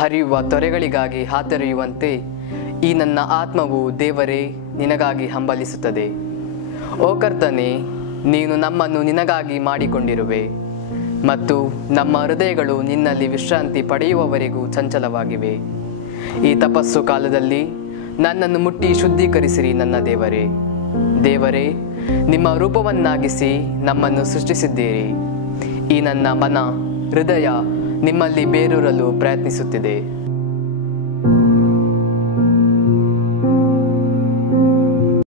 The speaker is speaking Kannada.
ಹರಿಯುವ ತೊರೆಗಳಿಗಾಗಿ ಹಾತೊರೆಯುವಂತೆ ಈ ನನ್ನ ಆತ್ಮವು ದೇವರೇ ನಿನಗಾಗಿ ಹಂಬಲಿಸುತ್ತದೆ. ಓ ಕರ್ತನೇ, ನೀನು ನಮ್ಮನ್ನು ನಿನಗಾಗಿ ಮಾಡಿಕೊಂಡಿರುವೆ ಮತ್ತು ನಮ್ಮ ಹೃದಯಗಳು ನಿನ್ನಲ್ಲಿ ವಿಶ್ರಾಂತಿ ಪಡೆಯುವವರೆಗೂ ಚಂಚಲವಾಗಿವೆ. ಈ ತಪಸ್ಸು ಕಾಲದಲ್ಲಿ ನನ್ನನ್ನು ಮುಟ್ಟಿ ಶುದ್ಧೀಕರಿಸಿರಿ ನನ್ನ ದೇವರೇ. ದೇವರೇ, ನಿಮ್ಮ ರೂಪವನ್ನಾಗಿಸಿ ನಮ್ಮನ್ನು ಸೃಷ್ಟಿಸಿದ್ದೀರಿ. ಈ ನನ್ನ ಮನ ಹೃದಯ ನಿಮ್ಮಲ್ಲಿ ಬೇರೂರಲು ಪ್ರಯತ್ನಿಸುತ್ತಿದೆ.